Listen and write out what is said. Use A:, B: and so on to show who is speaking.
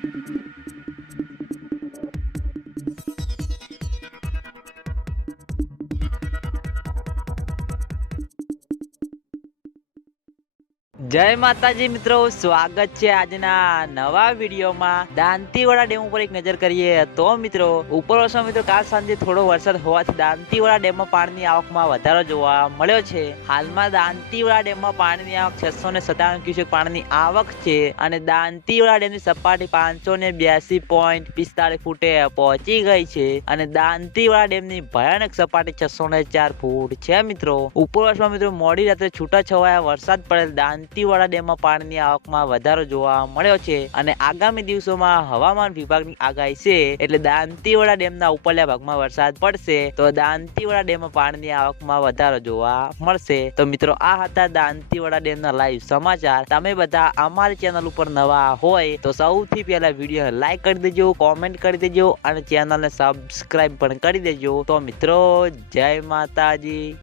A: Thank you. જય માતાજી મિત્રો, સ્વાગત છે આજના નવા વિડીયોમાં. દાંતીવાડા ડેમ ઉપર એક નજર કરીએ તો મિત્રો ઉપરવાસમાં મિત્રો કાલ સાંજે થોડો વરસાદ હોવાથી દાંતીવાડા ડેમમાં પાણીની આવકમાં વધારો જોવા મળ્યો છે. હાલમાં દાંતીવાડા ડેમમાં પાણીની આવક છસો ને સત્તાવન ક્યુસેક પાણીની આવક છે અને દાંતીવાડા ડેમની સપાટી પાંચસો ને બ્યાસી પોઈન્ટ પિસ્તાળીસ ફૂટે પહોંચી ગઈ છે અને દાંતીવાડા ડેમની ભયાનક સપાટી છસો ને ચાર ફૂટ છે મિત્રો. ઉપર વર્ષમાં મિત્રો મોડી રાત્રે છૂટા છવાયા વરસાદ પડેલ દાંતીવાડા ડેમમાં પાણીની આવકમાં વધારો જોવા મળ્યો છે અને આગામી દિવસોમાં હવામાન વિભાગની આગાહી છે એટલે દાંતીવાડા ડેમના ઉપરલા ભાગમાં વરસાદ પડશે તો દાંતીવાડા ડેમમાં પાણીની આવકમાં વધારો જોવા મળશે. તો મિત્રો, આ હતા દાંતીવાડા ડેમના લાઈવ સમાચાર. તમે બધા અમારી ચેનલ ઉપર નવા હોય તો સૌથી પહેલા વીડિયો લાઈક કરી દેજો કોમેન્ટ કરી દેજો અને ચેનલને સબસ્ક્રાઇબ પણ કરી દેજો. તો મિત્રો, જય માતાજી.